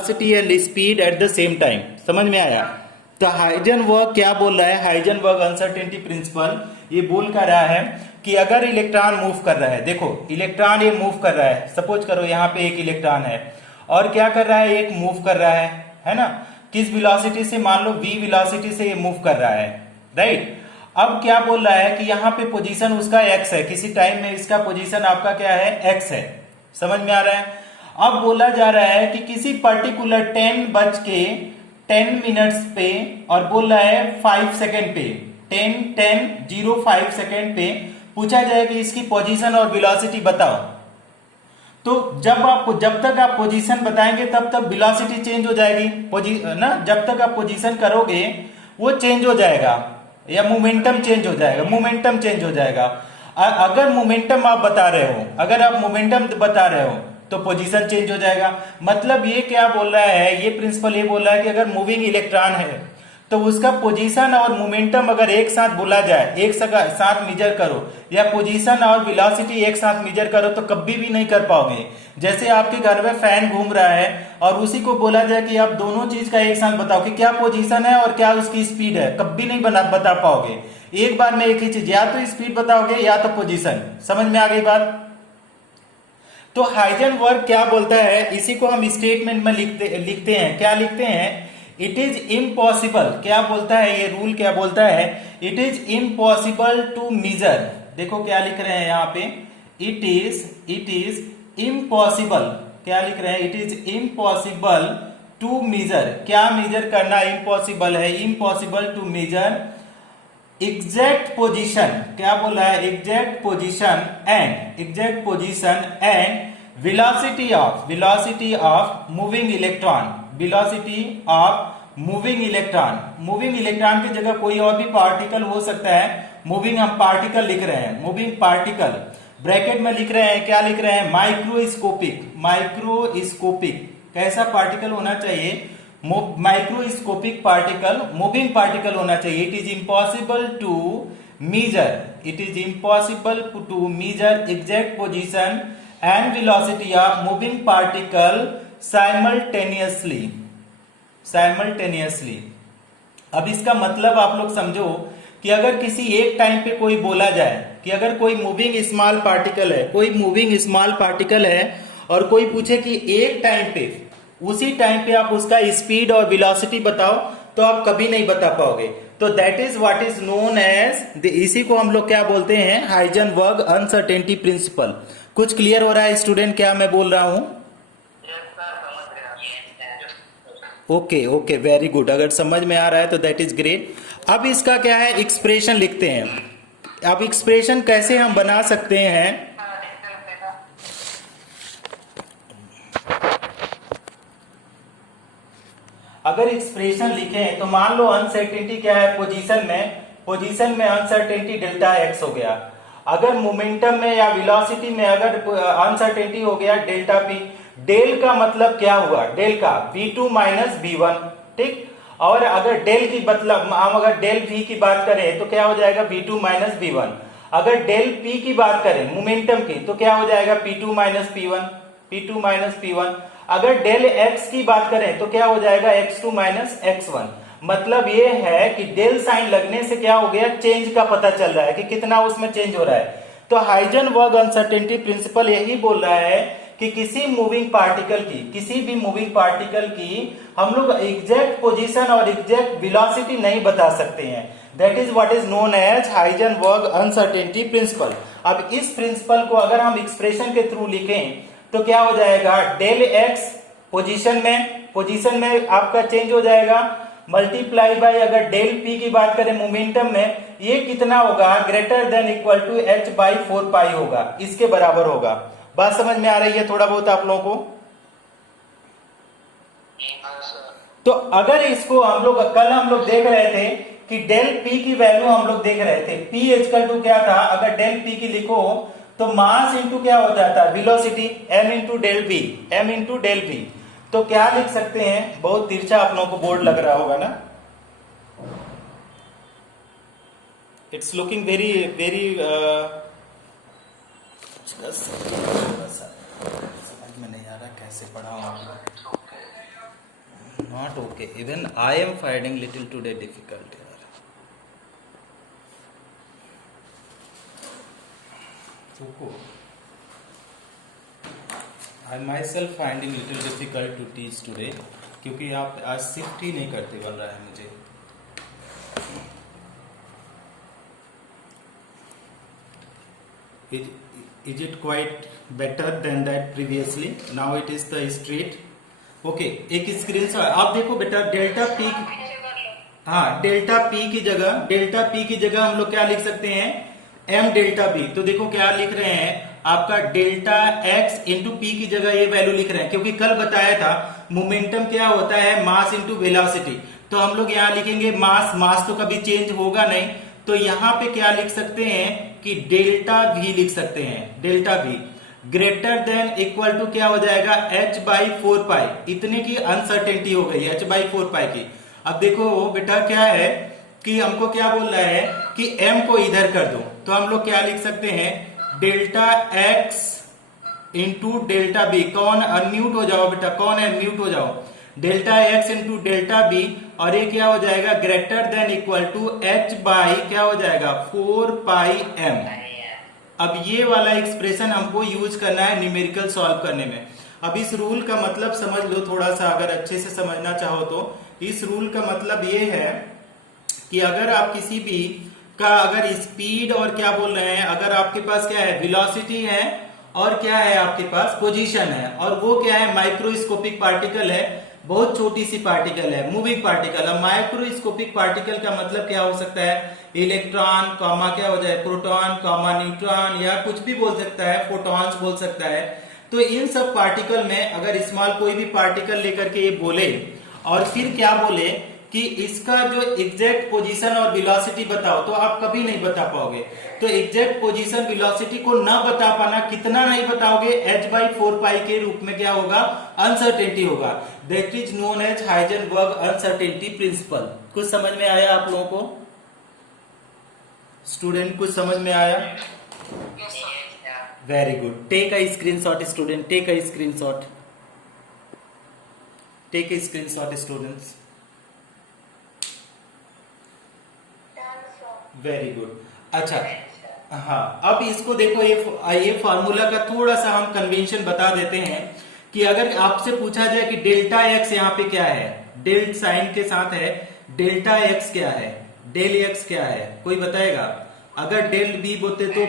Velocity and speed at the same time. समझ में आया? तो हाइजेनबर्ग क्या बोल रहा है? हाइजेनबर्ग अनसर्टेनिटी प्रिंसिपल ये बोल कर रहा है कि अगर इलेक्ट्रॉन मूव कर रहा है, देखो इलेक्ट्रॉन ये मूव कर रहा है, सपोज करो यहाँ पे एक इलेक्ट्रॉन है और क्या कर रहा है, एक मूव कर रहा है ना, किस वेलोसिटी से? मान लो v वेलोसिटी से ये मूव कर रहा है, राइट। अब क्या बोल रहा है कि यहाँ पे पोजीशन उसका x है, किसी टाइम में इसका पोजीशन आपका क्या है, x है। समझ में आ रहा है? अब बोला जा रहा है कि किसी पर्टिकुलर 10:10 पे और बोल रहा है 5 सेकेंड पे, 10:10:05 सेकेंड पे पूछा जाए कि इसकी पोजीशन और वेलोसिटी बताओ। तो जब तक आप पोजीशन बताएंगे तब तक वेलोसिटी चेंज हो जाएगी, ना जब तक आप पोजीशन करोगे वो चेंज हो जाएगा या मोमेंटम चेंज हो जाएगा, मोमेंटम चेंज हो जाएगा। अगर मोमेंटम आप बता रहे हो, अगर आप मोमेंटम बता रहे हो तो पोजीशन चेंज हो जाएगा। मतलब ये क्या बोल रहा है, ये प्रिंसिपल ये बोल रहा है कि अगर मूविंग इलेक्ट्रॉन है तो उसका पोजीशन और मोमेंटम अगर एक साथ बोला जाए, एक साथ मेजर करो, या पोजीशन और वेलोसिटी एक साथ मेजर करो तो कभी भी नहीं कर पाओगे। जैसे आपके घर में फैन घूम रहा है और उसी को बोला जाए कि आप दोनों चीज का एक साथ बताओ कि क्या पोजीशन है और क्या उसकी स्पीड है, कभी नहीं बता पाओगे। एक बार में एक ही चीज, या तो स्पीड बताओगे या तो पोजीशन। समझ में आ गई बात? तो हाइजेनबर्ग क्या बोलता है, इसी को हम स्टेटमेंट में लिखते हैं। क्या लिखते हैं? It is impossible. क्या बोलता है ये रूल, क्या बोलता है? It is impossible to measure. देखो क्या लिख रहे हैं यहाँ पे, इट इज इम्पॉसिबल। क्या लिख रहे हैं? It is impossible to measure. क्या मेजर करना इम्पॉसिबल है? Impossible to measure exact position. क्या बोला है? Exact position and velocity of moving electron. Velocity of moving electron की जगह कोई और भी पार्टिकल हो सकता है। मूविंग हम पार्टिकल लिख रहे हैं, मूविंग पार्टिकल ब्रैकेट में लिख रहे हैं। क्या लिख रहे हैं? माइक्रोस्कोपिक। कैसा पार्टिकल होना चाहिए? माइक्रोस्कोपिक पार्टिकल, मूविंग पार्टिकल होना चाहिए। It is impossible to measure exact position and velocity of moving particle simultaneously. अब इसका मतलब आप लोग समझो कि अगर किसी एक टाइम पे कोई बोला जाए कि अगर कोई मूविंग स्मॉल पार्टिकल है और कोई पूछे कि एक टाइम पे, उसी टाइम पे आप उसका स्पीड और वेलोसिटी बताओ, तो आप कभी नहीं बता पाओगे। तो that is what is known as, इसी को हम लोग क्या बोलते हैं? Heisenberg uncertainty principle. कुछ क्लियर हो रहा है स्टूडेंट, क्या मैं बोल रहा हूं? Okay, very good. अगर समझ में आ रहा है तो दैट इज ग्रेट। अब इसका क्या है, एक्सप्रेशन लिखते हैं। अब एक्सप्रेशन कैसे हम बना सकते हैं? अगर एक्सप्रेशन लिखें तो मान लो अनसर्टेनिटी क्या है, पोजीशन में अनसर्टेनिटी डेल्टा एक्स हो गया। अगर मोमेंटम में या वेलोसिटी में अगर अनसर्टेनिटी हो गया डेल्टा पी। डेल का मतलब क्या हुआ? डेल का v2 माइनस v1, ठीक। और अगर डेल की मतलब हम अगर डेल v की बात करें तो क्या हो जाएगा? v2 minus v1। अगर डेल p की बात करें मोमेंटम की तो क्या हो जाएगा? p2 minus p1। अगर डेल x की बात करें तो क्या हो जाएगा? x2 minus x1। मतलब ये है कि डेल साइन लगने से क्या हो गया? चेंज का पता चल रहा है कि कितना उसमें चेंज हो रहा है। तो हाइजेनबर्ग अनसर्टेनिटी प्रिंसिपल यही बोल रहा है कि किसी भी मूविंग पार्टिकल की हम लोग एग्जैक्ट पोजीशन और एग्जैक्ट वेलोसिटी नहीं बता सकते हैं। That is what is known as Heisenberg uncertainty principle. अब इस प्रिंसिपल को अगर हम एक्सप्रेशन के थ्रू लिखें तो क्या हो जाएगा? डेल एक्स पोजीशन में आपका चेंज हो जाएगा, मल्टीप्लाई बाय अगर डेल पी की बात करें मोमेंटम में, ये कितना होगा? Greater than equal to h by 4 pi होगा, इसके बराबर होगा। बात समझ में आ रही है थोड़ा बहुत आप लोगों को? तो अगर इसको हम लोग कल हम लोग देख रहे थे कि डेल पी की वैल्यू हम लोग देख रहे थे, पी इक्वल टू क्या था? अगर डेल पी की लिखो तो मास इंटू क्या हो जाता है? Velocity, m into del v. तो क्या लिख सकते हैं? बहुत तिरछा आप लोगों को बोर्ड लग रहा होगा ना? इट्स लुकिंग वेरी समझ में नहीं आ रहा कैसे पढ़ाऊं आप लोग। Not okay, even I am finding little today difficult यार। I myself finding little difficult to teach today, क्योंकि आप आज शिफ्ट ही नहीं करते बन रहा है मुझे। Is it quite better than that previously? Now it is the straight. Okay, एक स्क्रीनशॉट आप देखो बेटा, डेल्टा पी, हाँ डेल्टा पी की जगह हम लोग क्या लिख सकते हैं, एम डेल्टा बी। तो देखो क्या लिख रहे हैं, आपका डेल्टा एक्स इंटू पी की जगह ये वैल्यू लिख रहे हैं, क्योंकि कल बताया था मोमेंटम क्या होता है, मास इंटू वेलोसिटी। तो हम लोग यहाँ लिखेंगे मास तो कभी चेंज होगा नहीं, तो यहाँ पे क्या लिख सकते हैं कि डेल्टा वी लिख सकते हैं, delta v greater than equal to क्या हो जाएगा, h बाई 4 पाई। इतने की अनसर्टेनिटी हो गई h बाई 4 पाई की। अब देखो बेटा क्या है कि हमको क्या बोल रहा है कि m को इधर कर दो, तो हम लोग क्या लिख सकते हैं, delta x into delta b. कौन अनम्यूट हो जाओ बेटा, कौन है म्यूट हो जाओ, delta x into delta b, और ये क्या हो जाएगा, greater than equal to h by क्या हो जाएगा 4 पाई m। अब ये वाला एक्सप्रेशन हमको यूज करना है न्यूमेरिकल सॉल्व करने में। अब इस रूल का मतलब समझ लो थोड़ा सा, अगर अच्छे से समझना चाहो तो इस रूल का मतलब ये है कि अगर आप किसी भी का अगर स्पीड और क्या बोल रहे हैं, अगर आपके पास क्या है वेलोसिटी है और क्या है आपके पास पोजीशन है, और वो क्या है माइक्रोस्कोपिक पार्टिकल है, बहुत छोटी सी पार्टिकल है, मूविंग पार्टिकल। अब माइक्रोस्कोपिक पार्टिकल का मतलब क्या हो सकता है, इलेक्ट्रॉन कॉमा क्या हो जाए प्रोटॉन कॉमा न्यूट्रॉन, या कुछ भी बोल सकता है, फोटॉन्स बोल सकता है। तो इन सब पार्टिकल में अगर स्मॉल कोई भी पार्टिकल लेकर के ये बोले और फिर क्या बोले कि इसका जो एग्जैक्ट पोजीशन और वेलोसिटी बताओ, तो आप कभी नहीं बता पाओगे। तो एग्जैक्ट पोजीशन वेलोसिटी को ना बता पाना, कितना नहीं बताओगे, h बाई 4 पाई के रूप में क्या होगा, अनसर्टेनिटी होगा। That is known as Heisenberg uncertainty principle. कुछ समझ में आया आप लोगों को स्टूडेंट, कुछ समझ में आया? Very good, take a screenshot student, take a screenshot, take a screenshot students. Very good. अच्छा हाँ, अब इसको देखो, ये फार्मूला का थोड़ा सा हम कन्वेंशन बता देते हैं कि अगर आपसे पूछा जाए कि डेल्टा एक्स यहाँ पे क्या है, डेल्ट साइन के साथ है, डेल्टा एक्स क्या है, डेल एक्स क्या है, कोई बताएगा? अगर डेल बी बोलते तो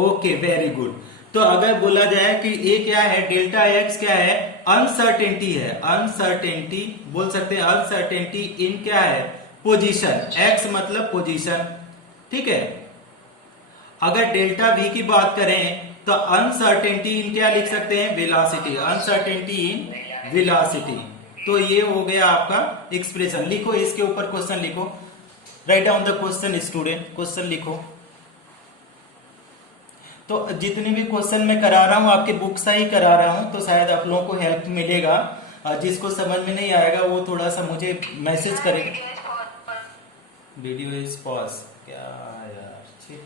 ओके वेरी गुड। तो अगर बोला जाए कि ये क्या है, डेल्टा एक्स क्या है, अनसर्टेनिटी है, अनसर्टेनिटी बोल सकते हैं, अनसर्टेनिटी इन क्या है पोजीशन, एक्स मतलब पोजीशन, ठीक है। अगर डेल्टा वी की बात करें तो अनसर्टेनिटी इन क्या लिख सकते हैं, वेलोसिटी, अनसर्टेनिटी इन वेलोसिटी। तो ये हो गया आपका एक्सप्रेशन। लिखो इसके ऊपर क्वेश्चन लिखो, right down the question student, question लिखो। तो जितने भी क्वेश्चन मैं करा रहा हूं आपके बुक से ही करा रहा हूं, तो शायद आप लोगों को हेल्प मिलेगा। जिसको समझ में नहीं आएगा वो थोड़ा सा मुझे मैसेज करेगा। वीडियो इज पॉज क्या यार, ठीक।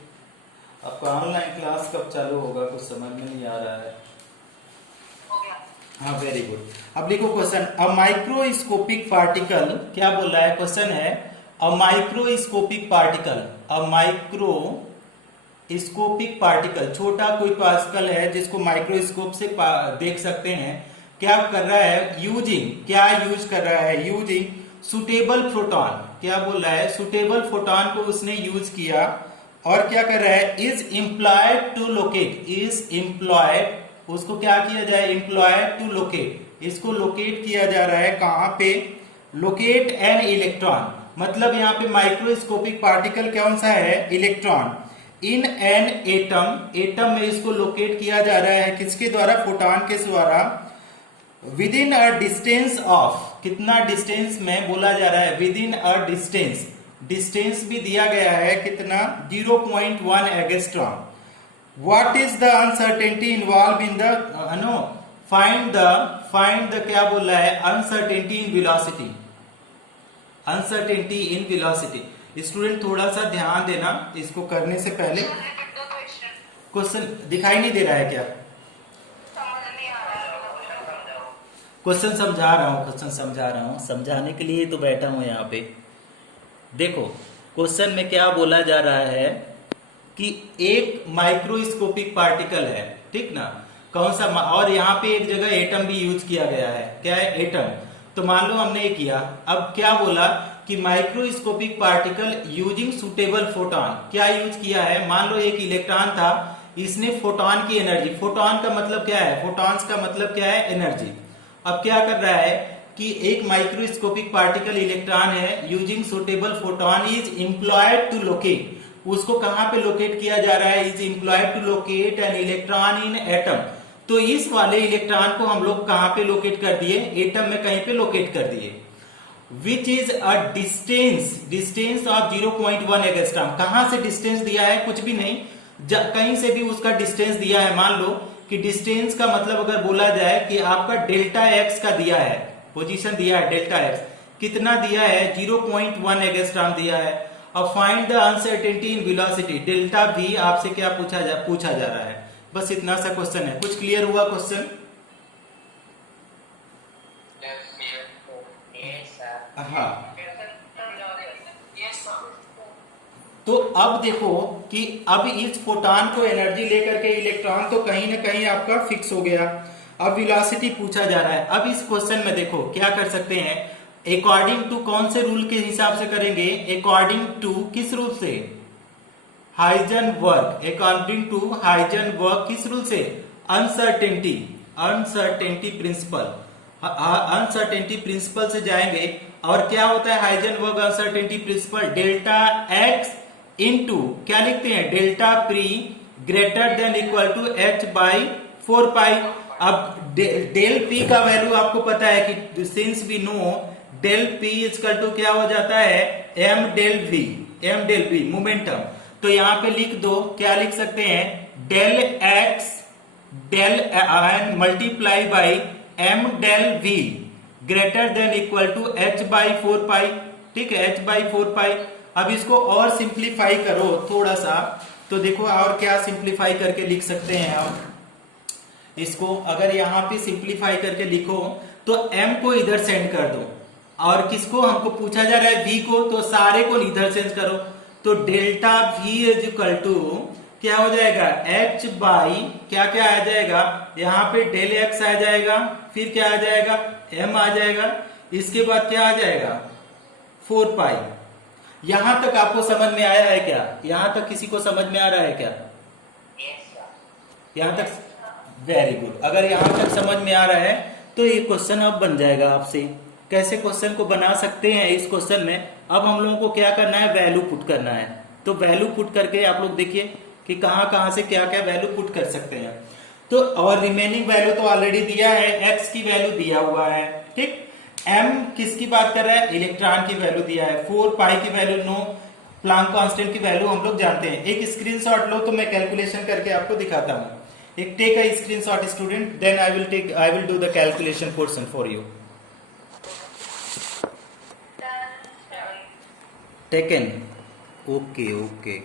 आपका ऑनलाइन क्लास कब चालू होगा, कुछ समझ में नहीं आ रहा है। हाँ वेरी गुड। अब लिखो क्वेश्चन, अ माइक्रोस्कोपिक पार्टिकल, क्या बोल रहा है क्वेश्चन है, a microscopic particle, a microscopic particle, छोटा कोई पार्टिकल है जिसको माइक्रोस्कोप से देख सकते हैं, क्या कर रहा है, यूजिंग, क्या यूज कर रहा है, यूजिंग सुटेबल फोटोन, क्या बोल रहा है, सुटेबल फोटोन को उसने यूज किया, और क्या कर रहा है, is employed to locate, is employed, उसको क्या किया जाए, इम्प्लॉयड टू लोकेट, इसको लोकेट किया जा रहा है कहां पे, लोकेट एन इलेक्ट्रॉन, मतलब यहाँ पे माइक्रोस्कोपिक पार्टिकल कौन सा है, electron, in an atom, atom में इसको लोकेट किया जा रहा है किसके द्वारा, फोटोन के द्वारा, within a distance of, कितना डिस्टेंस में बोला जा रहा है, within a distance, distance भी दिया गया है कितना, 0.1 angstrom. What is the uncertainty involve in the, no, find the क्या बोल रहा है, uncertainty in velocity, uncertainty in velocity. Student थोड़ा सा ध्यान देना इसको करने से पहले। क्वेश्चन दिखाई नहीं दे रहा है क्या, क्वेश्चन समझा रहा हूँ, क्वेश्चन समझा रहा हूँ, समझाने के लिए तो बैठा हूँ यहाँ पे। देखो क्वेश्चन में क्या बोला जा रहा है कि एक माइक्रोस्कोपिक पार्टिकल है, ठीक ना, कौन सा, और यहाँ पे एक जगह एटम भी यूज किया गया है, क्या है, एटम। तो मान लो हमने ये किया, अब क्या बोला कि microscopic particle using suitable photon, क्या यूज किया है, मान लो एक इलेक्ट्रॉन था, इसने फोटॉन की एनर्जी, फोटॉन का मतलब क्या है, फोटॉन्स का मतलब क्या है, एनर्जी। अब क्या कर रहा है कि एक माइक्रोस्कोपिक पार्टिकल इलेक्ट्रॉन है, using suitable photon is employed to locate, उसको कहां पे लोकेट किया जा रहा है, is employed to locate an electron in atom. तो इस वाले इलेक्ट्रॉन को हम लोग कहां पे लोकेट कर दिए, एटम में कहीं पे लोकेट कर दिए, which is a distance of 0.1 angstrom. कहां से डिस्टेंस दिया है, कुछ भी नहीं, कहीं से भी उसका डिस्टेंस दिया है। मान लो कि डिस्टेंस का मतलब अगर बोला जाए कि आपका डेल्टा एक्स का दिया है, पोजीशन दिया है डेल्टा एक्स, कितना दिया है, 0.1 एंगस्ट्रॉम दिया है। अब find the uncertainty in velocity, delta we आपसे क्या पूछा जा रहा है, बस इतना सा क्वेश्चन है। कुछ क्लियर हुआ क्वेश्चन? हाँ, तो अब देखो कि अब इस फोटॉन को एनर्जी लेकर के इलेक्ट्रॉन तो कहीं ना कहीं आपका फिक्स हो गया, अब वेलोसिटी पूछा जा रहा है। अब इस क्वेश्चन में देखो क्या कर सकते हैं, अकॉर्डिंग टू कौन से रूल के हिसाब से करेंगे, अकॉर्डिंग टू किस रूल से, हाइजेनबर्ग, अकॉर्डिंग टू हाइजेनबर्ग किस रूल से, अनसर्टेनिटी प्रिंसिपल, अनसर्टेनिटी प्रिंसिपल से जाएंगे। और क्या होता है Heisenberg uncertainty principle, delta x into क्या लिखते हैं, delta p greater than equal to h by 4 pi. अब डेल पी का वैल्यू आपको पता है कि since we know del p equal to क्या हो जाता है, एम डेल वी मोमेंटम। तो यहां पे लिख दो, क्या लिख सकते हैं, del x del n multiply by m del v greater than equal to h by 4 pi, ठीक है, एच बाई 4 पाई। अब इसको और सिंप्लीफाई करो थोड़ा सा, तो देखो और क्या सिंप्लीफाई करके लिख सकते हैं हम इसको। अगर यहां पे सिंप्लीफाई करके लिखो तो m को इधर सेंड कर दो, और किसको हमको पूछा जा रहा है, v को, तो सारे को इधर सेंड करो। तो delta v is equal to क्या हो जाएगा, h बाई क्या क्या आ जाएगा, यहाँ पे डेल x आ जाएगा, फिर क्या आ जाएगा, m आ जाएगा, इसके बाद क्या आ जाएगा 4 पाई। यहां तक आपको समझ में आया है क्या, यहां तक किसी को समझ में आ रहा है क्या, यहां तक, वेरी गुड। अगर यहां तक समझ में आ रहा है तो ये क्वेश्चन अब बन जाएगा आपसे। कैसे क्वेश्चन को बना सकते हैं इस क्वेश्चन में, अब हम लोगों को क्या करना है, वैल्यू पुट करना है। तो वैल्यू पुट करके आप लोग देखिए कि कहां कहां से क्या क्या वैल्यू पुट कर सकते हैं। तो और रिमेनिंग वैल्यू तो ऑलरेडी दिया है, एक्स की वैल्यू दिया हुआ है, ठीक। एम किसकी बात कर रहा है, इलेक्ट्रॉन की वैल्यू दिया है, 4 पाई की वैल्यू नो, प्लांक कांस्टेंट की वैल्यू हम लोग जानते हैं। एक स्क्रीनशॉट लो तो मैं कैलकुलेशन करके आपको दिखाता हूं। एक take a screenshot student, then I will do the calculation portion for you. Taken, okay okay,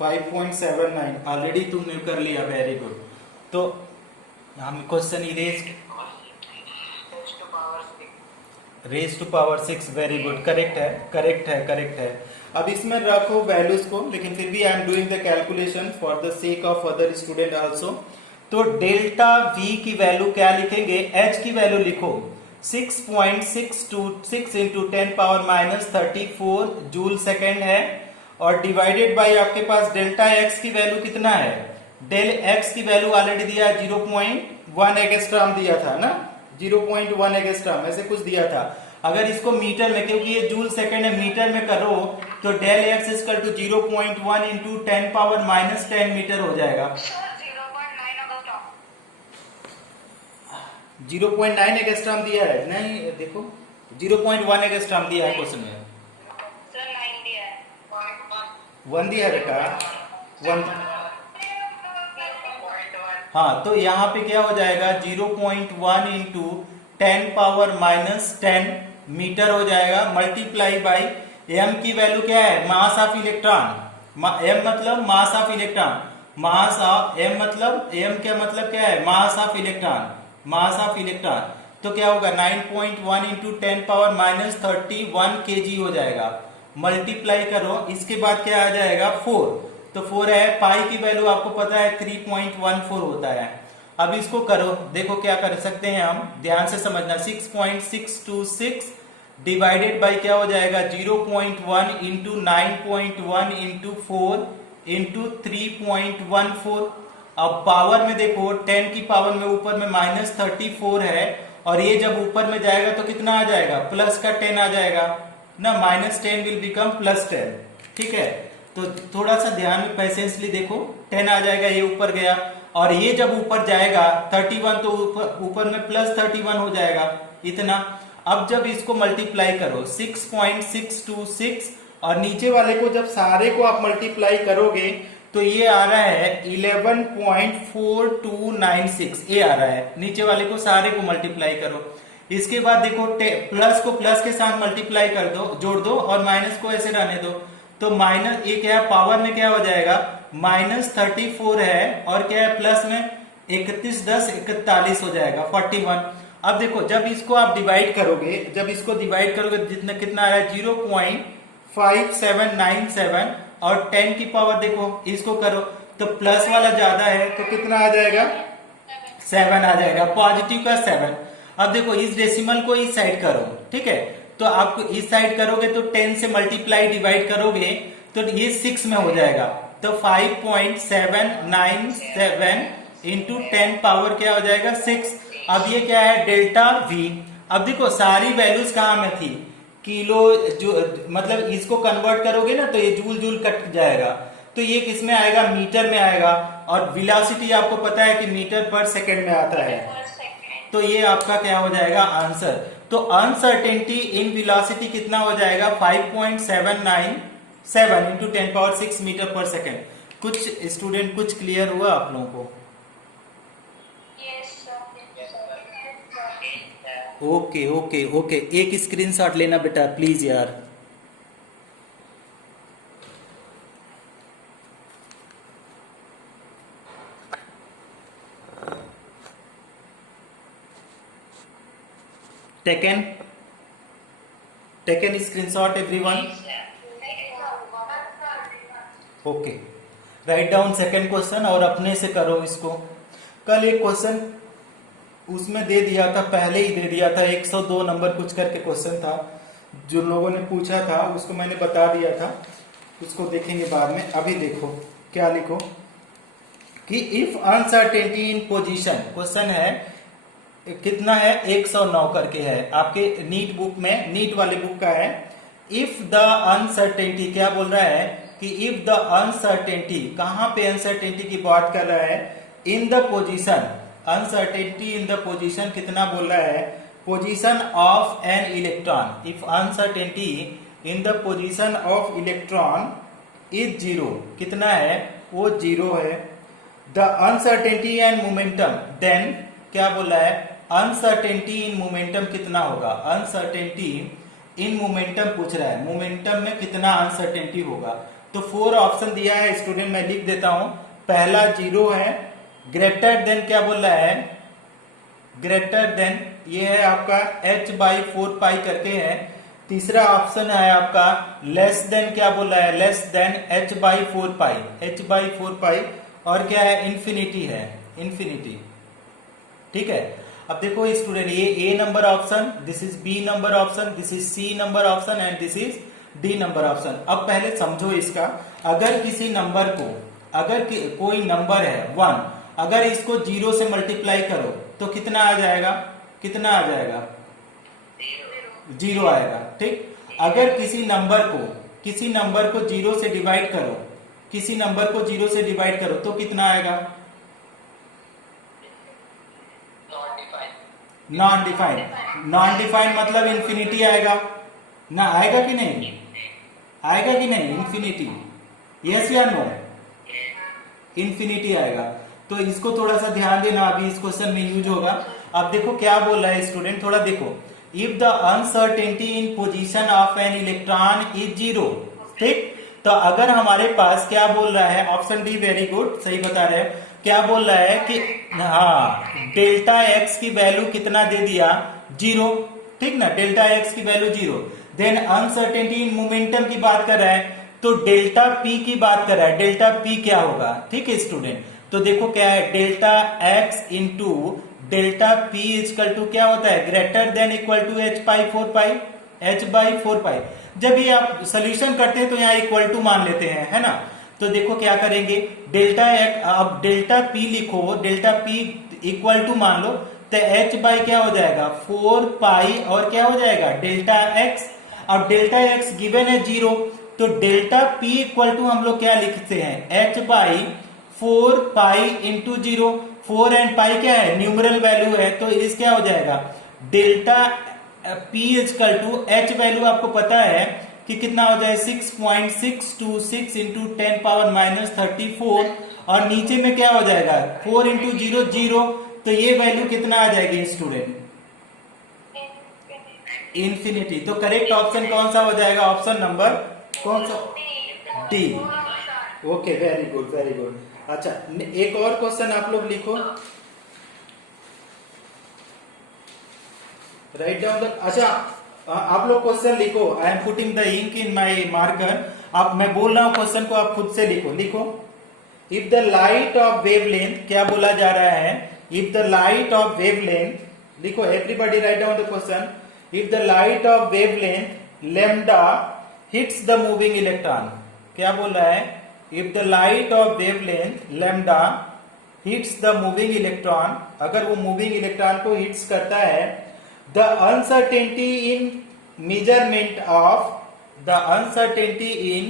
5.79 already तुमने कर लिया, वेरी गुड। तो हम question raise to power 6, very good, correct है। अब इसमें रखो वैल्यूज को, लेकिन फिर भी I am doing the calculation for the sake of other student also. तो डेल्टा वी की वैल्यू क्या लिखेंगे, एच की वैल्यू लिखो 6.626 into 10 power minus 34 joule second है, और डिवाइडेड बाई आपके पास डेल्टा एक्स की वैल्यू कितना है, डेल एक्स की वैल्यू ऑलरेडी दिया है 0.1 एंगस्ट्रॉम दिया था ना, 0.1 एंगस्ट्रॉम ऐसे कुछ दिया था। अगर इसको मीटर में, क्योंकि ये जूल सेकेंड है, मीटर में करो तो del x equal to 0.1 into 10 power minus 10 metre हो जाएगा। 0.9 एंगस्ट्रॉम दिया है, नहीं देखो 0.1 एंगस्ट्रॉम दिया है क्वेश्चन में, 1 दिया है बेटा, 1। हाँ, तो यहाँ पे क्या हो जाएगा 0.1 इंटू 10 पावर माइनस 10 मीटर हो जाएगा, मल्टीप्लाई बाई एम की वैल्यू क्या है, मास ऑफ इलेक्ट्रॉन, एम मतलब mass of electron, mass of m मतलब एम क्या मतलब क्या है, mass of electron, mass of electron. तो क्या होगा 9.1 इंटू 10 पावर माइनस 31 केजी हो जाएगा। मल्टीप्लाई करो, इसके बाद क्या आ जाएगा 4, तो 4 है, पाई की वैल्यू आपको पता है 3.14 होता है। अब इसको करो, देखो क्या कर सकते हैं हम, ध्यान से समझना। 6.626 डिवाइडेड बाई क्या हो जाएगा 0.1 इंटू 9.1 इंटू 4 इंटू 3.14। अब पावर में देखो 10 की पावर में ऊपर में माइनस 34 है, और ये जब ऊपर में जाएगा तो कितना आ जाएगा, प्लस का 10 आ जाएगा ना, माइनस 10 विल बिकम प्लस 10। ठीक है, तो थोड़ा सा ध्यान में पैसेंसली देखो, 10 आ जाएगा, ये ऊपर गया, और ये जब ऊपर जाएगा 31 तो ऊपर में प्लस 31 हो जाएगा इतना। अब जब इसको मल्टीप्लाई करो 6.626 और नीचे वाले को जब सारे को आप मल्टीप्लाई करोगे तो ये आ रहा है 11.4296, ये आ रहा है। नीचे वाले को सारे को मल्टीप्लाई करो, इसके बाद देखो प्लस को प्लस के साथ मल्टीप्लाई कर दो, जोड़ दो, और माइनस को ऐसे रहने दो। तो माइनस ये क्या है, पावर में क्या हो जाएगा माइनस 34 है, और क्या है प्लस में 31 10 41 हो जाएगा 41। अब देखो जब इसको आप डिवाइड करोगे, जब इसको डिवाइड करोगे जितना कितना आ रहा है 0.5797, और 10 की पावर देखो इसको करो तो प्लस वाला ज्यादा है तो कितना आ जाएगा 7 आ जाएगा, पॉजिटिव का 7। अब देखो इस डेसिमल को इस साइड करो, ठीक है, तो आपको इस साइड करोगे तो 10 से मल्टीप्लाई डिवाइड करोगे तो ये 6 में हो जाएगा, तो 5.797 इंटू 10 पावर क्या हो जाएगा 6। अब ये क्या है डेल्टा वी। अब देखो सारी वैल्यूज कहां में थी, किलो जो मतलब इसको कन्वर्ट करोगे ना तो ये जूल जूल कट जाएगा, तो ये किस में आएगा मीटर में आएगा, और वेलोसिटी आपको पता है कि मीटर पर सेकंड में आता है, तो ये आपका क्या हो जाएगा आंसर। तो अनसर्टेनिटी इन वेलोसिटी कितना हो जाएगा 5.797 इंटू 10 पावर 6 मीटर पर सेकेंड। कुछ स्टूडेंट कुछ क्लियर हुआ आप लोगों को? ओके ओके ओके, एक स्क्रीनशॉट लेना बेटा प्लीज यार। Taken screenshot everyone? Okay, write down second question और अपने से करो इसको। कल एक क्वेश्चन उसमें दे दिया था, पहले ही दे दिया था, 102 नंबर कुछ करके क्वेश्चन था, जो लोगों ने पूछा था उसको मैंने बता दिया था, उसको देखेंगे बाद में। अभी देखो क्या लिखो कि if uncertainty in position, question है कितना है 109 करके है आपके नीट बुक में, नीट वाले बुक का है। इफ द अनसर्टेनिटी क्या बोल रहा है कि इफ द अनसर्टेनिटी, कहां पे अनसर्टेनिटी की बात कर रहा है, in the position, uncertainty in the position कितना बोल रहा है, position of an electron. If uncertainty in the position of electron is zero, कितना है वो जीरो है। The uncertainty and momentum, then क्या बोला है अनसर्टेनिटी इन मोमेंटम कितना होगा, अनसर्टेनिटी इन मोमेंटम पूछ रहा है, मोमेंटम में कितना अनसर्टेनिटी होगा। तो 4 ऑप्शन दिया है स्टूडेंट, मैं लिख देता हूं। पहला जीरो है, ग्रेटर देन क्या बोल रहा है, ग्रेटर देन ये है आपका h/4 पाई करके है। तीसरा ऑप्शन है आपका लेस देन, क्या बोल रहा है लेस देन h/4 पाई, h/4 पाई, और क्या है इन्फिनिटी है, इन्फिनिटी। ठीक है, अब देखो स्टूडेंट ये A number option, this is B number option, this is C number option and this is D number option. अब पहले समझो इसका, अगर किसी नंबर को, अगर कोई नंबर है 1, अगर इसको 0 से मल्टीप्लाई करो तो कितना आ जाएगा, कितना आ जाएगा 0 आएगा। ठीक, अगर किसी नंबर को 0 से डिवाइड करो, किसी नंबर को 0 से डिवाइड करो तो कितना आएगा, नॉन डिफाइंड, नॉन डिफाइंड मतलब इंफिनिटी आएगा ना, आएगा कि नहीं, आएगा कि नहीं इंफिनिटी, यस या नो, इंफिनिटी आएगा। तो इसको थोड़ा सा ध्यान देना, अभी इस क्वेश्चन में यूज होगा। अब देखो क्या बोल रहा है स्टूडेंट, थोड़ा देखो, if the uncertainty in position of an electron is zero, ठीक, तो अगर हमारे पास क्या बोल रहा है, ऑप्शन डी वेरी गुड, सही बता रहे हैं, क्या बोल रहा है कि हाँ डेल्टा एक्स की वैल्यू कितना दे दिया, 0, ठीक ना, डेल्टा एक्स की value 0। Then uncertainty in momentum की बात कर रहा है, तो डेल्टा पी की बात कर रहा है, डेल्टा पी क्या होगा, ठीक है स्टूडेंट। तो देखो क्या है, delta x into delta p equal to क्या होता है, greater than equal to h by 4 pi, h by 4 pi. जब ये आप सोल्यूशन करते हैं तो यहाँ इक्वल टू मान लेते हैं, है ना। तो देखो क्या करेंगे, डेल्टा एक्स, अब डेल्टा पी लिखो, डेल्टा पी इक्वल टू मान लो, तो एच बाई क्या हो जाएगा 4 पाई, और क्या हो जाएगा डेल्टा एक्स। अब डेल्टा एक्स गिवन है 0, तो डेल्टा पी इक्वल टू हम लोग क्या लिखते हैं, H by 4 pi into 0। 4 and pi क्या है, न्यूमरल वैल्यू है, तो इस क्या हो जाएगा, delta p equal to h value आपको पता है कि कितना हो जाए, 6.626 इंटू 10 पावर माइनस 34, और नीचे में क्या हो जाएगा 4 इंटू 0 0, तो ये वैल्यू कितना आ जाएगी स्टूडेंट, इंफिनिटी। तो करेक्ट ऑप्शन कौन सा हो जाएगा, ऑप्शन नंबर कौन सा, D. Okay very good very good. अच्छा एक और क्वेश्चन आप लोग लिखो, राइट डाउन द, अच्छा आप लोग क्वेश्चन लिखो, I am putting the ink in my marker. आप मैं बोल रहा हूं क्वेश्चन को आप खुद से लिखो, लिखो। If the light of wavelength, क्या बोला जा रहा है, if the light of wavelength, लिखो everybody write down the question. If the light of wavelength lambda hits the moving electron, क्या बोल रहा है, if the light of wavelength lambda hits the moving electron, अगर वो मूविंग इलेक्ट्रॉन को hits करता है, the uncertainty in measurement of the uncertainty in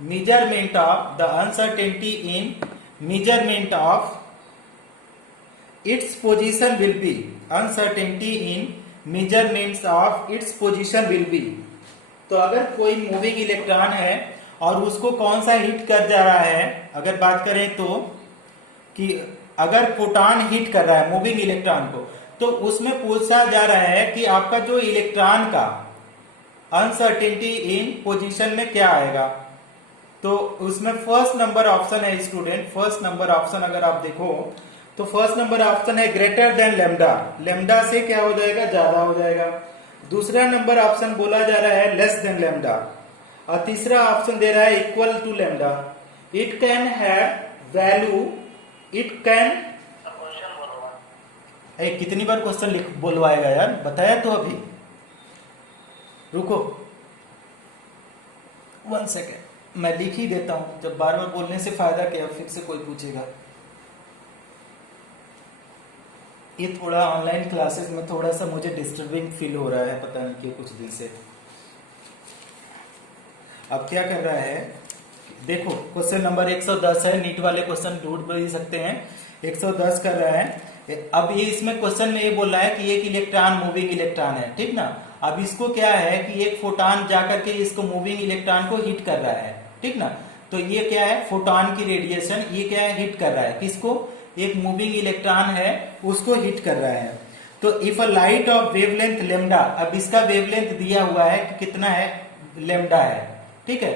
measurement of the uncertainty in measurement of its position will be, uncertainty in measurements of its position will be। तो अगर कोई moving electron है और उसको कौन सा हिट कर जा रहा है, अगर बात करें तो कि अगर फोटॉन हिट कर रहा है मूविंग इलेक्ट्रॉन को, तो उसमें पूछा जा रहा है कि आपका जो इलेक्ट्रॉन का अनसर्टेनिटी इन पोजीशन में क्या आएगा। तो उसमें फर्स्ट नंबर ऑप्शन है स्टूडेंट, फर्स्ट नंबर ऑप्शन अगर आप देखो तो फर्स्ट नंबर ऑप्शन है ग्रेटर देन लैम्डा, लैम्डा से क्या हो जाएगा, ज्यादा हो जाएगा। दूसरा नंबर ऑप्शन बोला जा रहा है लेस देन लैम्डा, और तीसरा ऑप्शन दे रहा है equal to lambda. It can have value, it can, कितनी बार क्वेश्चन लिख बोलवाएगा यार, बताया तो अभी, रुको 1 सेकेंड, मैं लिख ही देता हूं, जब बार बार बोलने से फायदा क्या, फिर से कोई पूछेगा। ये थोड़ा ऑनलाइन क्लासेस में थोड़ा सा मुझे डिस्टर्बिंग फील हो रहा है, पता नहीं क्यों कुछ दिन से। अब क्या कर रहा है, देखो क्वेश्चन नंबर 110 है, नीट वाले क्वेश्चन ढूंढ भी सकते हैं, 110 कर रहा है। अब ये इसमें क्वेश्चन में ये बोल रहा है कि एक इलेक्ट्रॉन मूविंग इलेक्ट्रॉन है, ठीक ना। अब इसको क्या है कि एक फोटॉन जाकर के इसको मूविंग इलेक्ट्रॉन को हिट कर रहा है, ठीक ना। तो ये क्या है, फोटॉन की रेडिएशन, ये क्या है, हिट कर रहा है किसको, एक मूविंग इलेक्ट्रॉन है उसको हिट कर रहा है। तो if a light of wavelength lambda, अब इसका वेवलेंथ दिया हुआ है कि कितना है, लेम्डा है, ठीक है।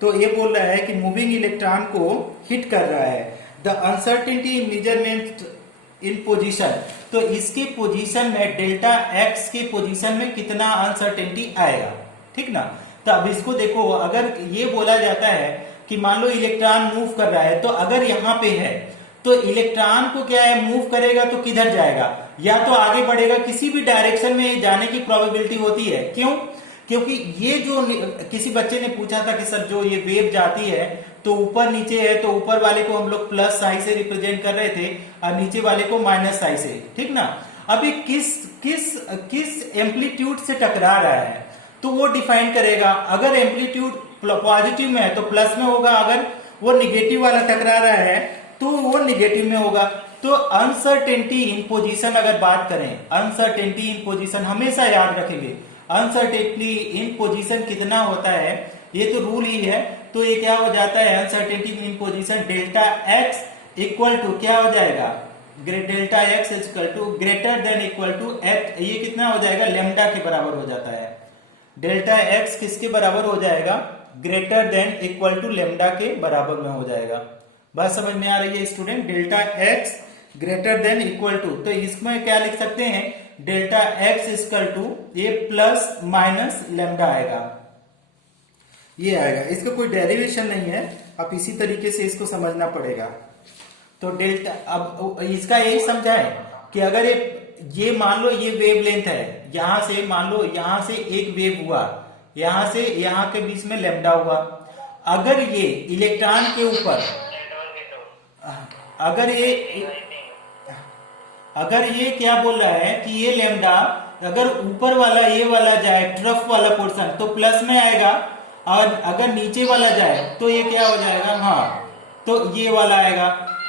तो ये बोल रहा है कि मूविंग इलेक्ट्रॉन को हिट कर रहा है, the uncertainty in measurement in position, तो इसके पोजीशन में डेल्टा एक्स के पोजीशन में कितना अनसर्टेनिटी आएगा, ठीक ना। तो अब इसको देखो, अगर ये बोला जाता है कि मान लो इलेक्ट्रॉन मूव कर रहा है, तो अगर यहाँ पे है तो इलेक्ट्रॉन को क्या है, मूव करेगा तो किधर जाएगा, या तो आगे बढ़ेगा, किसी भी डायरेक्शन में जाने की प्रोबेबिलिटी होती है। क्यों, क्योंकि ये जो किसी बच्चे ने पूछा था कि सर जो ये वेव जाती है तो ऊपर नीचे है, तो ऊपर वाले को हम लोग प्लस साई से रिप्रेजेंट कर रहे थे और नीचे वाले को माइनस साई से, ठीक ना। अभी किस किस किस एम्पलीट्यूड से टकरा रहा है तो वो डिफाइन करेगा। अगर एम्पलीट्यूड पॉजिटिव में है तो प्लस में होगा, अगर वो निगेटिव वाला टकरा रहा है तो वो निगेटिव में होगा। तो अनसर्टेनिटी इन पोजीशन अगर बात करें, अनसर्टेनिटी इन पोजीशन हमेशा याद रखेंगे, अनसर्टेनिटी इन पोजीशन कितना होता है, ये तो रूल ही है। तो ये क्या हो जाता है, uncertainty in position delta x equal to क्या हो जाएगा, delta x equal to greater than equal to h, ये कितना हो जाएगा, लेम्डा के बराबर हो जाता है। डेल्टा एक्स किसके बराबर हो जाएगा, greater than equal to lambda के बराबर में हो जाएगा। बात समझ में आ रही है student, delta x greater than equal to, तो इसमें क्या लिख सकते हैं, डेल्टा एक्स इक्वल टू ये प्लस माइनस लेमडा आएगा, ये आएगा। इसका कोई डेरिवेशन नहीं है, आप इसी तरीके से इसको समझना पड़ेगा। तो डेल्टा, अब इसका यही समझाए कि अगर ये मान लो ये वेव लेंथ है, यहां से मान लो यहां से एक वेव हुआ, यहां से यहां के बीच में लेमडा हुआ। अगर ये इलेक्ट्रॉन के ऊपर, अगर ये क्या बोल रहा है कि ये लेमडा अगर ऊपर वाला ये वाला जाए, ट्रफ वाला पोर्शन, तो प्लस में आएगा, और अगर नीचे वाला जाए तो ये क्या हो जाएगा, हाँ तो ये वाला आएगा।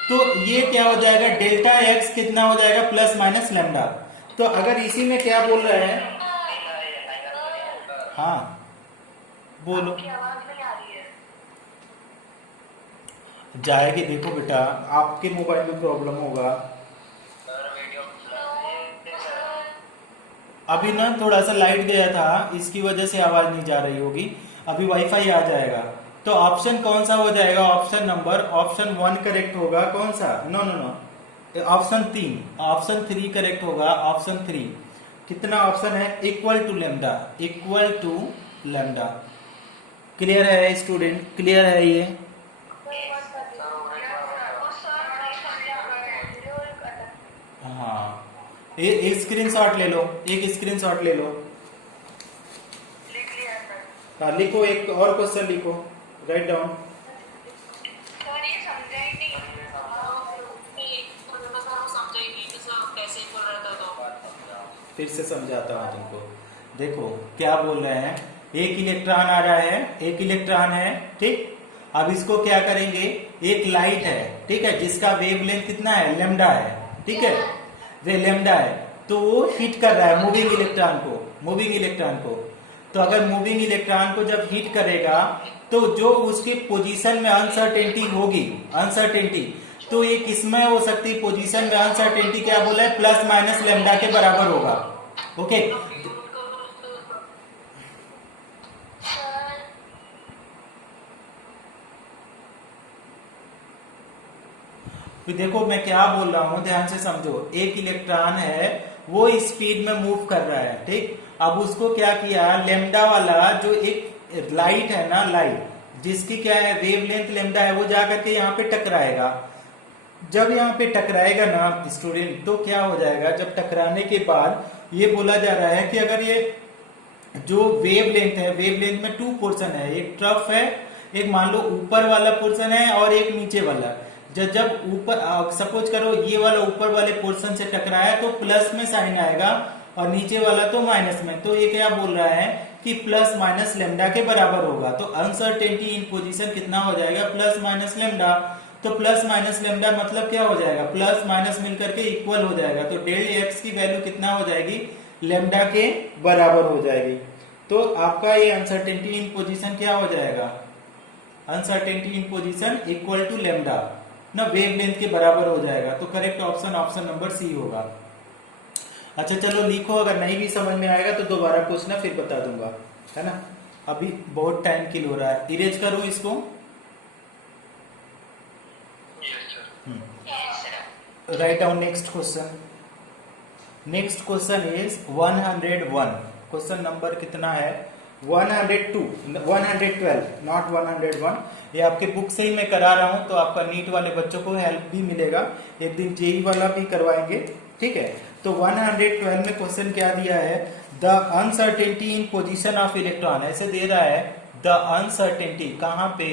तो ये क्या हो जाएगा, डेल्टा एक्स कितना हो जाएगा, प्लस माइनस लेमडा। तो अगर इसी में क्या बोल रहा है, हाँ बोलो, जाएगी, देखो बेटा आपके मोबाइल में प्रॉब्लम होगा। अभी ना थोड़ा सा लाइट गया था, इसकी वजह से आवाज नहीं जा रही होगी, अभी वाईफाई आ जाएगा। तो ऑप्शन कौन सा हो जाएगा, ऑप्शन नंबर, ऑप्शन 1 करेक्ट होगा, कौन सा, no no no, option 3, option 3 correct होगा, ऑप्शन 3। कितना ऑप्शन है, equal to lambda, equal to lambda. Clear है स्टूडेंट, क्लियर है ये, हाँ। एक स्क्रीनशॉट ले लो, एक स्क्रीनशॉट ले लो, हाँ लिखो, एक और क्वेश्चन लिखो, राइट डाउन। फिर से समझाता हूँ तुमको, देखो क्या बोल रहे हैं, एक इलेक्ट्रॉन आ रहा है, एक इलेक्ट्रॉन है, ठीक। अब इसको क्या करेंगे, एक लाइट है, ठीक है, जिसका वेवलेंथ कितना है, लेमडा है, ठीक है, वे लेमडा है, तो वो हिट कर रहा है मूविंग इलेक्ट्रॉन को, मूविंग इलेक्ट्रॉन को। तो अगर मूविंग इलेक्ट्रॉन को जब हिट करेगा तो जो उसकी पोजीशन में अनसर्टेनिटी होगी, अनसर्टेनिटी, तो ये किसमें हो सकती है, पोजीशन में अनसर्टेनिटी क्या बोला है, प्लस माइनस लेमडा के बराबर होगा, ओके। तो देखो मैं क्या बोल रहा हूं, ध्यान से समझो, एक इलेक्ट्रॉन है वो स्पीड में मूव कर रहा है, ठीक। अब उसको क्या किया, लेमडा वाला जो एक लाइट है ना, लाइट जिसकी क्या है वेवलेंथ लेमडा है, वो जाकर के यहाँ पे टकराएगा। जब यहाँ पे टकराएगा ना स्टूडेंट, तो क्या हो जाएगा, जब टकराने के बाद ये बोला जा रहा है कि अगर ये जो वेवलेंथ है, वेवलेंथ में 2 पोर्शन है, एक ट्रफ है, एक मान लो ऊपर वाला पोर्शन है और एक नीचे वाला। जब ऊपर सपोज करो ये वाला ऊपर वाले पोर्शन से टकराया तो प्लस में साइन आएगा और नीचे वाला तो माइनस में। तो ये क्या बोल रहा है कि प्लस माइनस लेमडा के बराबर होगा। तो अनसर्टेनिटी इन पोजीशन कितना हो जाएगा, प्लस माइनस लेमडा। तो प्लस माइनस लेमडा मतलब क्या हो जाएगा, प्लस माइनस मिलकर के इक्वल हो जाएगा। तो डेल एक्स की वैल्यू कितना हो जाएगी, लेमडा के बराबर हो जाएगी। तो आपका ये अनसर्टेनिटी इन पोजीशन क्या हो जाएगा, uncertainty in position equal to lambda ना, वेवलेंथ के बराबर हो जाएगा। तो correct option option number C होगा। अच्छा चलो लिखो, अगर नहीं भी समझ में आएगा तो दोबारा पूछना, फिर बता दूंगा, है ना। अभी बहुत टाइम किल हो रहा है, इरेज करूं इसको। Write down next question. Next question is 101। Question number कितना है, 102, 112, नॉट 101। ये आपके बुक से ही मैं करा रहा हूं, तो आपका नीट वाले बच्चों को हेल्प भी मिलेगा। एक दिन जेई वाला भी करवाएंगे, ठीक है। तो 112 में क्वेश्चन क्या दिया है, the uncertainty in position of electron, ऐसे दे रहा है द अनसर्टेनिटी, कहां पे,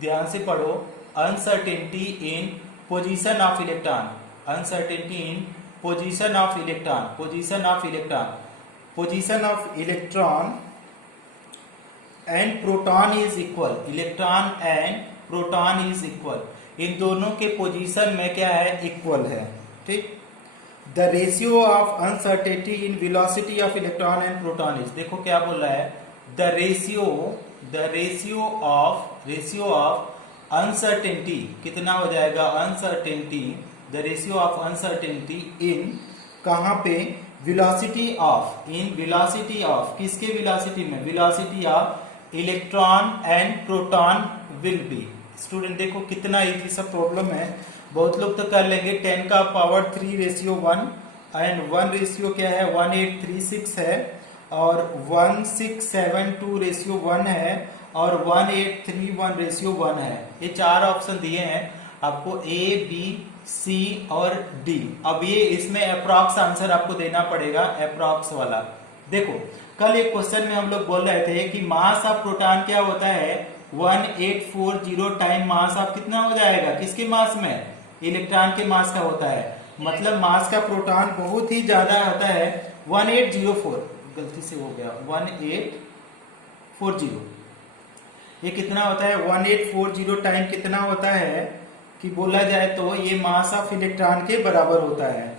ध्यान से पढ़ो, uncertainty in position of electron, uncertainty in position of electron, position of electron, position of electron and proton is equal, electron and proton is equal, इन दोनों के पोजीशन में क्या है, इक्वल है, ठीक। The ratio of uncertainty in velocity of electron and proton is, देखो क्या बोल रहा है, द रेशियो ऑफ अनसर्टेनिटी कितना हो जाएगा, uncertainty, the ratio of uncertainty इन, कहां पे, वेलोसिटी ऑफ किसके वेलोसिटी में, velocity of electron and proton will be. Student देखो कितना इजी सा प्रॉब्लम है, बहुत लोग तो कर लेंगे। 10 का पावर 3 रेशियो 1 एंड 1 रेशियो क्या है 1836 है, और 1672 रेशियो 1 है, और 1831 रेशियो 1 है। ये 4 ऑप्शन दिए हैं आपको, ए बी सी और डी। अब ये इसमें अप्रॉक्स आंसर आपको देना पड़ेगा, अप्रॉक्स वाला। देखो कल एक क्वेश्चन में हम लोग बोल रहे थे कि मास ऑफ प्रोटॉन क्या होता है 1840 टाइम मास ऑफ कितना हो जाएगा, किसके मास में, इलेक्ट्रॉन के मास का होता है। मतलब मास का प्रोटॉन बहुत ही ज्यादा होता है 1804, गलती से हो गया 1840। ये कितना होता है 1840 टाइम कितना होता है कि बोला जाए तो ये मास ऑफ इलेक्ट्रॉन के बराबर होता है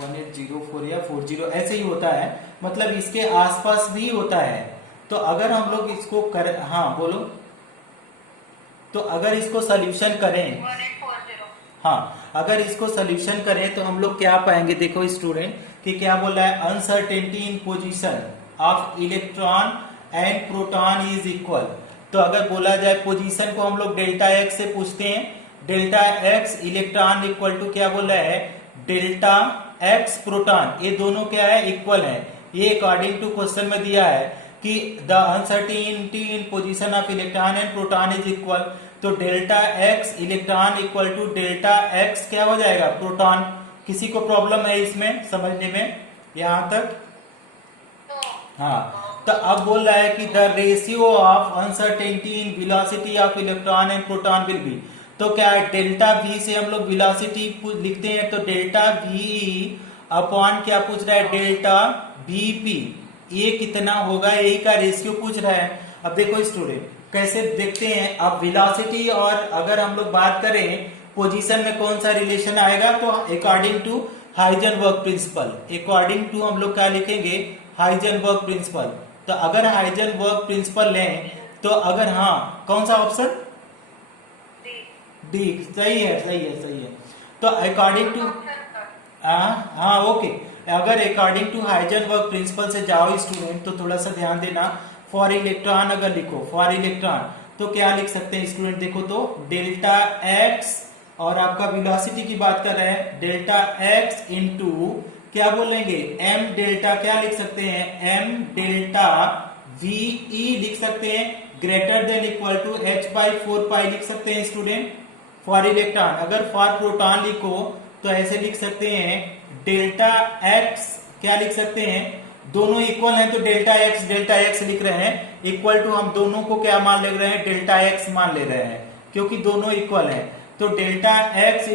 1804 या 40 ऐसे ही होता है, मतलब इसके आसपास भी होता है। तो अगर हम लोग इसको कर, हाँ बोलो, तो अगर इसको सोल्यूशन करें, हाँ अगर इसको सोल्यूशन करें तो हम लोग क्या पाएंगे, देखो स्टूडेंट कि क्या बोल रहा है, uncertainty in position of electron and proton is equal. तो अगर बोला जाए पोजीशन को हम लोग डेल्टा एक्स से पूछते हैं, delta x electron equal to क्या बोल रहा है डेल्टा एक्स प्रोटॉन, ये दोनों क्या है इक्वल है। ये अकॉर्डिंग टू क्वेश्चन में दिया है कि the uncertainty in position of electron and proton is equal. तो delta x electron equal to delta X क्या हो जाएगा प्रोटॉन। किसी को प्रॉब्लम है इसमें समझने में यहां तक? हाँ, तो अब बोल रहा है कि the ratio of uncertainty in velocity of electron and proton will be. तो क्या है डेल्टा वी से हम लोग वेलोसिटी लिखते हैं, तो डेल्टा वी अपॉन क्या पूछ रहा है डेल्टा वी पी, ये कितना होगा, यही का रेशियो पूछ रहा है। अब देखो स्टूडेंट कैसे देखते हैं, अब वेलोसिटी और अगर हम लोग बात करें पोजीशन में कौन सा रिलेशन आएगा, तो according to Heisenberg principle, according to हम लोग क्या लिखेंगे हाइजेनबर्ग प्रिंसिपल। तो अगर हाइजेनबर्ग प्रिंसिपल लें तो अगर, हाँ कौन सा ऑप्शन, डी, सही है सही है सही है। तो अकॉर्डिंग टू, हाँ ओके, अगर अकॉर्डिंग टू हाइजेनबर्ग प्रिंसिपल से जाओ स्टूडेंट तो थोड़ा सा ध्यान देना। फॉर इलेक्ट्रॉन अगर लिखो, फॉर इलेक्ट्रॉन तो क्या लिख सकते हैं स्टूडेंट, देखो तो डेल्टा एक्स, और आपका वेलोसिटी की बात कर रहे हैं डेल्टा एक्स इंटू क्या बोलेंगे एम डेल्टा, क्या लिख सकते हैं एम डेल्टा वीई लिख सकते हैं, greater than equal to h by 4 pi लिख सकते हैं स्टूडेंट फॉर इलेक्ट्रॉन। अगर फॉर प्रोटॉन लिखो तो ऐसे लिख सकते हैं डेल्टा एक्स, क्या लिख सकते हैं, दोनों इक्वल हैं तो डेल्टा एक्स लिख रहे हैं, इक्वल टू हम दोनों को क्या मान ले रहे हैं डेल्टा एक्स मान ले रहे हैं क्योंकि दोनों इक्वल हैं। तो डेल्टा एक्स